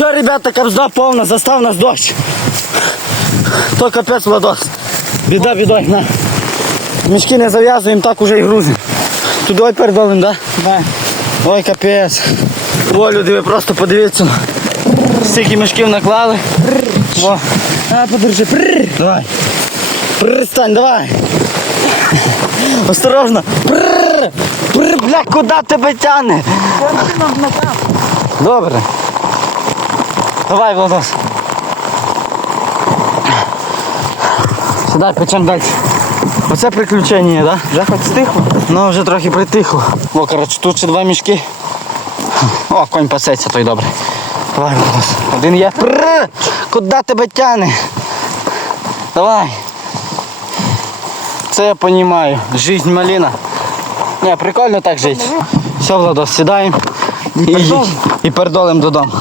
Все, ребята, капзда повна, застав нас дощ. То капець Владос. Біда бідой, на. Мішки не зав'язуємо, так уже і грузимо. Туди передолим, да? Да. Ой, капець. О, люди, ви просто подивіться. Стільки мішків наклали. О, А, подержи. Прррр. давай. Пристань, давай. Осторожно. Прррр. Прррр, бля, куди тебе тяне? Добре. Давай, Владос. Сюди печем далі. Оце приключення, так? Да? Вже хоч стихло. Ну, вже трохи притихло. О, коротше, тут ще два мішки. О, конь пасеться, той добре. Давай, Владос. Один є. Прррр! Куди тебе тяне? Давай. Це я розумію. Жизнь малина. Не, прикольно так жити. Все, Владос, сідаємо і, пердолим. і пердолим додому.